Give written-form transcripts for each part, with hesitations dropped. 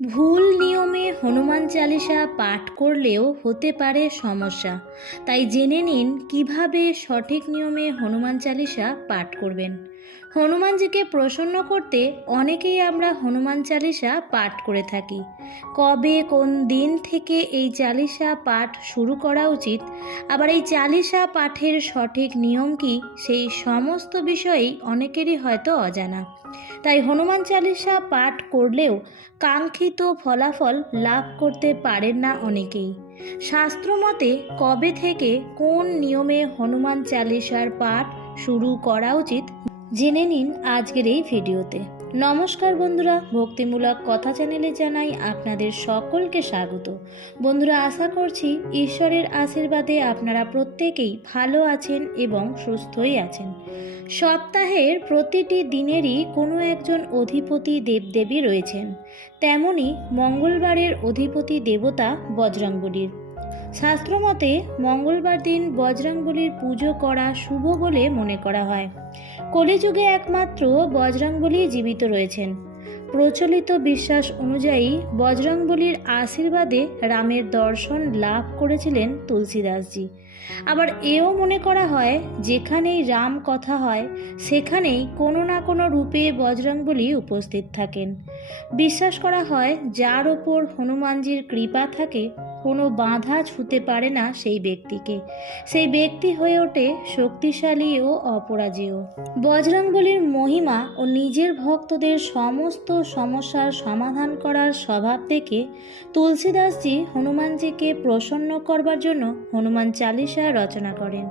ভুল নিয়মে হনুমান চালিসা পাঠ করলেও হতে পারে সমস্যা। তাই জেনে নিন কিভাবে সঠিক নিয়মে হনুমান চালিসা পাঠ করবেন। হনুমানজিকে প্রসন্ন করতে অনেকেই আমরা হনুমান চালিসা পাঠ করে থাকি। কবে কোন দিন থেকে এই চালিসা পাঠ শুরু করা উচিত, আবার এই চালিসা পাঠের সঠিক নিয়ম কি, সেই সমস্ত বিষয়েই অনেকেরই হয়তো অজানা। তাই হনুমান চালিসা পাঠ করলেও কাঙ্ক্ষিত ফলাফল লাভ করতে পারেন না অনেকেই। শাস্ত্রমতে কবে থেকে কোন নিয়মে হনুমান চালিসার পাঠ শুরু করা উচিত জেনে নিন আজকের এই ভিডিওতে। নমস্কার বন্ধুরা, ভক্তিমূলক কথা চ্যানেলে জানাই আপনাদের সকলকে স্বাগত। বন্ধুরা, আশা করছি ঈশ্বরের আশীর্বাদে আপনারা প্রত্যেকেই ভালো আছেন এবং সুস্থই আছেন। সপ্তাহের প্রতিটি দিনেরই কোনো একজন অধিপতি দেবদেবী রয়েছেন। তেমনি মঙ্গলবারের অধিপতি দেবতা বজরংবলীর। শাস্ত্রমতে মঙ্গলবার দিন বজরংবলীর পুজো করা শুভ বলে মনে করা হয়। কলিযুগে একমাত্র বজরংবলী জীবিত রয়েছেন। প্রচলিত বিশ্বাস অনুযায়ী বজরংবলীর আশীর্বাদে রামের দর্শন লাভ করেছিলেন তুলসীদাসজি। আবার এও মনে করা হয় যেখানেই রাম কথা হয় সেখানেই কোনো না কোনো রূপে বজরংবলী উপস্থিত থাকেন। বিশ্বাস করা হয় যার ওপর হনুমানজির কৃপা থাকে কোনো বাধা ছুঁতে পারে না সেই ব্যক্তিকে। সেই ব্যক্তি হয়ে ওঠে শক্তিশালী ও অপরাজেয়। বজরংবলীর মহিমা ও নিজের ভক্তদের সমস্ত সমস্যার সমাধান করার স্বভাব দেখে তুলসীদাসজি হনুমানজিকে প্রসন্ন করবার জন্য হনুমান চালিসা রচনা করেন।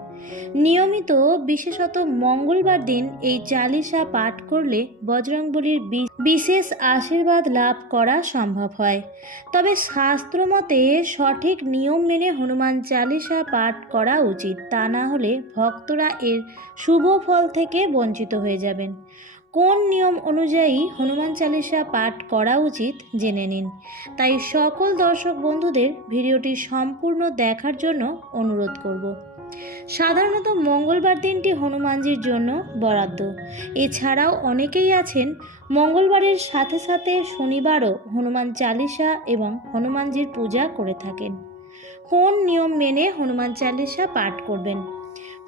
নিয়মিত বিশেষত মঙ্গলবার দিন এই চালিসা পাঠ করলে বজরংবলীর বিশেষ আশীর্বাদ লাভ করা সম্ভব হয়। তবে শাস্ত্রমতে সঠিক নিয়ম মেনে হনুমান চালিসা পাঠ করা উচিত, তা না হলে ভক্তরা এর শুভ ফল থেকে বঞ্চিত হয়ে যাবেন। কোন নিয়ম অনুযায়ী হনুমান চালিসা পাঠ করা উচিত জেনে নিন। তাই সকল দর্শক বন্ধুদের ভিডিওটি সম্পূর্ণ দেখার জন্য অনুরোধ করব। সাধারণত মঙ্গলবার দিনটি হনুমানজির জন্য বরাদ্দ। এছাড়াও অনেকেই আছেন মঙ্গলবারের সাথে সাথে শনিবারও হনুমান চালিসা এবং হনুমানজির পূজা করে থাকেন। কোন নিয়ম মেনে হনুমান চালিসা পাঠ করবেন?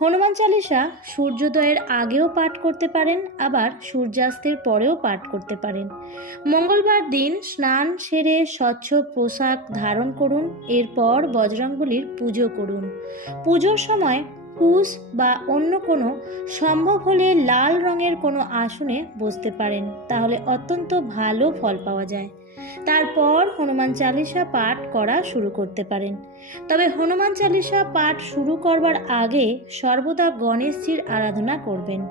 হনুমান চালিসা সূর্যোদয়ের আগেও পাঠ করতে পারেন, আবার সূর্যাস্তের পরেও পাঠ করতে পারেন। মঙ্গলবার দিন স্নান সেরে স্বচ্ছ পোশাক ধারণ করুন। এরপর বজরংবলীর পুজো করুন। পুজোর সময় কুশ বা অন্য কোনো, সম্ভব হলে লাল রঙের কোনো আসনে বসতে পারেন, তাহলে অত্যন্ত ভালো ফল পাওয়া যায়। তারপর হনুমান চালিসা পাঠ করা শুরু করতে পারেন। তবে হনুমান চালিসা পাঠ শুরু করবার আগে সর্বদা গণেশজির আরাধনা করবেন।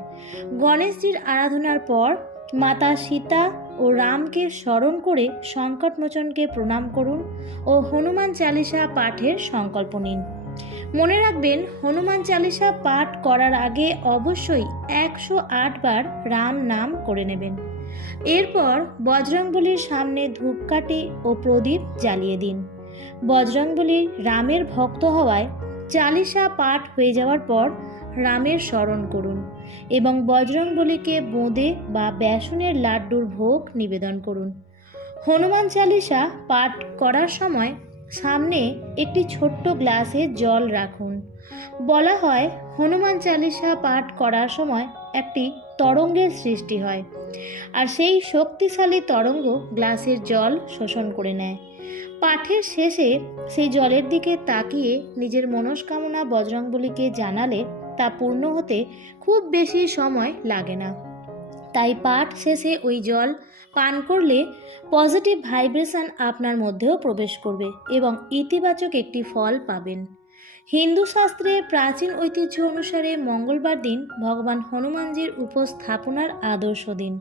গণেশজির আরাধনার পর মাতা সীতা ও রামকে স্মরণ করে সংকটমোচনকে প্রণাম করুন ও হনুমান চালিসা পাঠের সংকল্প নিন। মনে রাখবেন, হনুমান চালিসা পাঠ করার আগে অবশ্যই 108 বার রাম নাম করে নেবেন। এরপর বজরংবলীর সামনে ধূপকাঠি ও প্রদীপ জ্বালিয়ে দিন। বজরংবলী রামের ভক্ত হওয়ায় চালিসা পাঠ হয়ে যাওয়ার পর রামের স্মরণ করুন এবং বজরংবলীকে বোঁদে বা বেসনের লাড্ডুর ভোগ নিবেদন করুন। হনুমান চালিসা পাঠ করার সময় সামনে একটি ছোট্ট গ্লাসে জল রাখুন। বলা হয় হনুমান চালিসা পাঠ করার সময় একটি তরঙ্গের সৃষ্টি হয়, আর সেই শক্তিশালী তরঙ্গ গ্লাসের জল শোষণ করে নেয়। পাঠের শেষে সেই জলের দিকে তাকিয়ে নিজের মনস্কামনা বজরংবলীকে জানালে তা পূর্ণ হতে খুব বেশি সময় লাগে না। তাই পাঠ শেষে ওই জল পান করলে পজিটিভ ভাইব্রেশন আপনার মধ্যেও প্রবেশ করবে এবং ইতিবাচক একটি ফল পাবেন। হিন্দু শাস্ত্রে প্রাচীন ঐতিহ্য অনুসারে মঙ্গলবার দিন ভগবান হনুমানজির উপস্থাপনার আদর্শ দিন।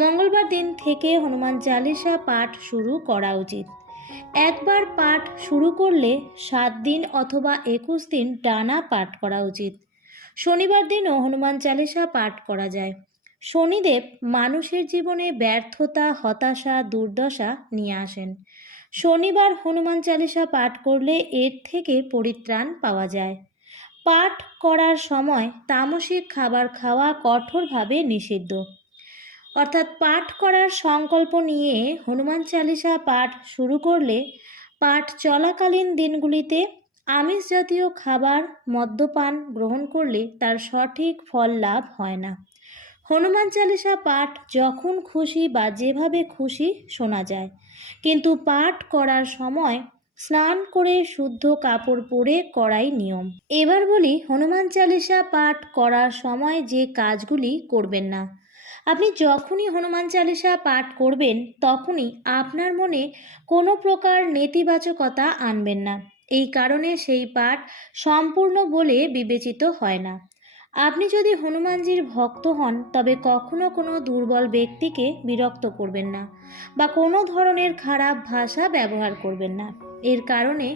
মঙ্গলবার দিন থেকে হনুমান চালিসা পাঠ শুরু করা উচিত। একবার পাঠ শুরু করলে 7 দিন অথবা 21 দিন টানা পাঠ করা উচিত। শনিবার দিনও হনুমান চালিসা পাঠ করা যায়। শনিদেব মানুষের জীবনে ব্যর্থতা, হতাশা, দুর্দশা নিয়ে আসেন। শনিবার হনুমান চালিসা পাঠ করলে এর থেকে পরিত্রাণ পাওয়া যায়। পাঠ করার সময় তামসিক খাবার খাওয়া কঠোরভাবে নিষিদ্ধ। অর্থাৎ পাঠ করার সংকল্প নিয়ে হনুমান চালিসা পাঠ শুরু করলে পাঠ চলাকালীন দিনগুলিতে আমিষ জাতীয় খাবার মদ্যপান গ্রহণ করলে তার সঠিক ফল লাভ হয় না। হনুমান চালিসা পাঠ যখন খুশি বা যেভাবে খুশি শোনা যায়, কিন্তু পাঠ করার সময় স্নান করে শুদ্ধ কাপড় পরে করাই নিয়ম। এবার বলি হনুমান চালিসা পাঠ করার সময় যে কাজগুলি করবেন না। আপনি যখনই হনুমান চালিসা পাঠ করবেন তখনই আপনার মনে কোনো প্রকার নেতিবাচকতা আনবেন না। এই কারণে সেই পাঠ সম্পূর্ণ বলে বিবেচিত হয় না। আপনি যদি হনুমানজির ভক্ত হন তবে কখনো কোনো দুর্বল ব্যক্তিকে বিরক্ত করবেন না বা কোনো ধরনের খারাপ ভাষা ব্যবহার করবেন না। এর কারণে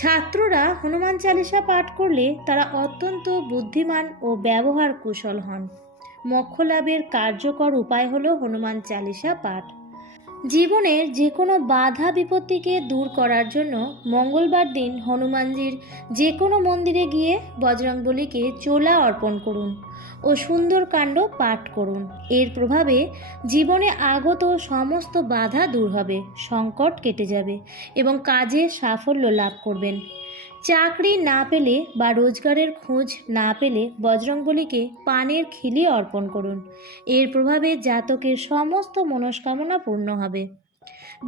ছাত্ররা হনুমান চালিসা পাঠ করলে তারা অত্যন্ত বুদ্ধিমান ও ব্যবহার কুশল হন। মোক্ষ লাভের কার্যকর উপায় হলো হনুমান চালিসা পাঠ। জীবনের যে কোনো বাধা বিপত্তিকে দূর করার জন্য মঙ্গলবার দিন হনুমানজির যে কোনো মন্দিরে গিয়ে বজরংবলীকে চোলা অর্পণ করুন ও সুন্দরকাণ্ড পাঠ করুন। এর প্রভাবে জীবনে আগত সমস্ত বাধা দূর হবে, সংকট কেটে যাবে এবং কাজে সাফল্য লাভ করবেন। চাকরি না পেলে বা রোজগারের খোঁজ না পেলে বজরংবলীকে পানের খিলি অর্পণ করুন। এর প্রভাবে জাতকের সমস্ত মনস্কামনা পূর্ণ হবে।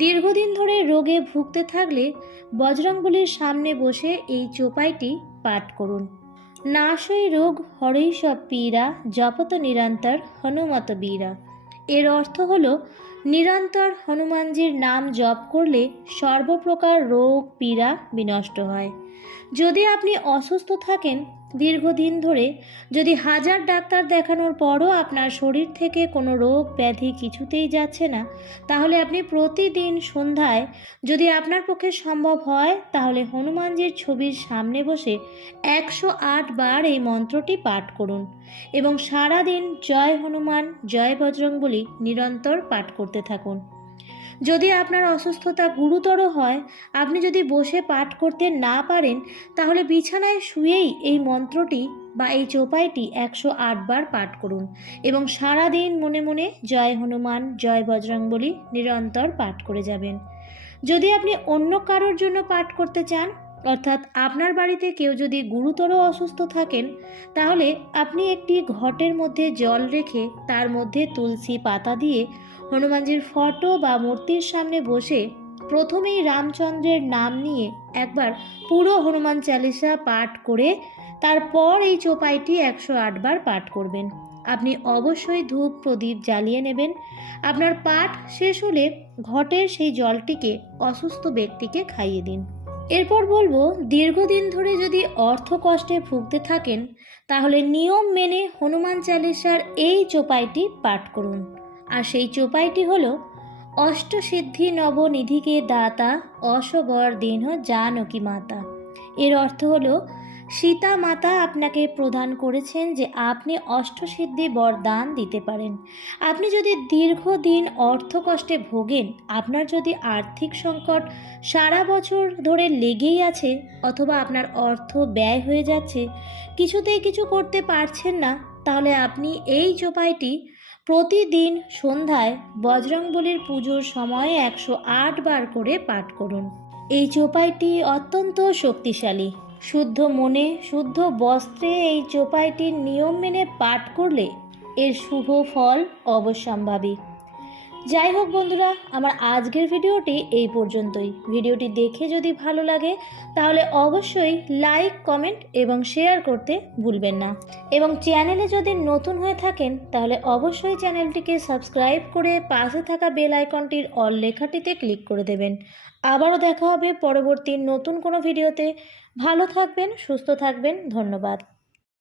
দীর্ঘদিন ধরে রোগে ভুগতে থাকলে বজরংবলীর সামনে বসে এই চোপাইটি পাঠ করুন। নাশই রোগ হরেই সব পীড়া, জপত নিরন্তর হনুমত বীরা। এর অর্থ হলো নিরন্তর হনুমানজির নাম জপ করলে সর্বপ্রকার রোগ পীড়া বিনষ্ট হয়। যদি আপনি অসুস্থ থাকেন দীর্ঘদিন ধরে, যদি হাজার ডাক্তার দেখানোর পরও আপনার শরীর থেকে কোনো রোগ ব্যাধি কিছুতেই যাচ্ছে না, তাহলে আপনি প্রতিদিন সন্ধ্যায়, যদি আপনার পক্ষে সম্ভব হয়, তাহলে হনুমানজির ছবির সামনে বসে 108 বার এই মন্ত্রটি পাঠ করুন এবং সারাদিন জয় হনুমান জয় বজরংবলী নিরন্তর পাঠ করতে থাকুন। যদি আপনার অসুস্থতা গুরুতর হয়, আপনি যদি বসে পাঠ করতে না পারেন, তাহলে বিছানায় শুয়েই এই মন্ত্রটি বা এই চোপাইটি 108 বার পাঠ করুন এবং সারাদিন মনে মনে জয় হনুমান জয় বজরংবলী নিরন্তর পাঠ করে যাবেন। যদি আপনি অন্য কারোর জন্য পাঠ করতে চান, অর্থাৎ আপনার বাড়িতে কেউ যদি গুরুতর অসুস্থ থাকেন, তাহলে আপনি একটি ঘটের মধ্যে জল রেখে তার মধ্যে তুলসী পাতা দিয়ে হনুমানজির ফটো বা মূর্তির সামনে বসে প্রথমেই রামচন্দ্রের নাম নিয়ে একবার পুরো হনুমান চালিসা পাঠ করে তারপর এই চোপাইটি 108 বার পাঠ করবেন। আপনি অবশ্যই ধূপ প্রদীপ জ্বালিয়ে নেবেন। আপনার পাঠ শেষ হলে ঘটের সেই জলটিকে অসুস্থ ব্যক্তিকে খাইয়ে দিন। এরপর বলবো, দীর্ঘদিন ধরে যদি অর্থ কষ্টে ভুগতে থাকেন, তাহলে নিয়ম মেনে হনুমান চালিসার এই চোপাইটি পাঠ করুন। আর সেই চোপাইটি হলো অষ্টসিদ্ধি নবনিধিকে দাতা অশবর দেহ জানকী মাতা। এর অর্থ হলো সীতা মাতা আপনাকে প্রদান করেছেন যে আপনি অষ্টসিদ্ধি বরদান দিতে পারেন। আপনি যদি দীর্ঘদিন অর্থ কষ্টে ভোগেন, আপনার যদি আর্থিক সংকট সারা বছর ধরে লেগেই আছে, অথবা আপনার অর্থ ব্যয় হয়ে যাচ্ছে, কিছুতেই কিছু করতে পারছেন না, তাহলে আপনি এই চোপাইটি প্রতিদিন সন্ধ্যায় বজরংবলীর পুজোর সময় 108 বার করে পাঠ করুন। এই চোপাইটি অত্যন্ত শক্তিশালী। শুদ্ধ মনে শুদ্ধ বস্ত্রে এই চোপাইটির নিয়ম মেনে পাঠ করলে এর শুভ ফল অবশ্যম্ভাবী। যাই হোক বন্ধুরা, আমার আজকের ভিডিওটি এই পর্যন্তই। ভিডিওটি দেখে যদি ভালো লাগে তাহলে অবশ্যই লাইক, কমেন্ট এবং শেয়ার করতে ভুলবেন না। এবং চ্যানেলে যদি নতুন হয়ে থাকেন তাহলে অবশ্যই চ্যানেলটিকে সাবস্ক্রাইব করে পাশে থাকা বেল আইকনটির অল লেখাটিতে ক্লিক করে দেবেন। আবারও দেখা হবে পরবর্তী নতুন কোনো ভিডিওতে। ভালো থাকবেন, সুস্থ থাকবেন। ধন্যবাদ।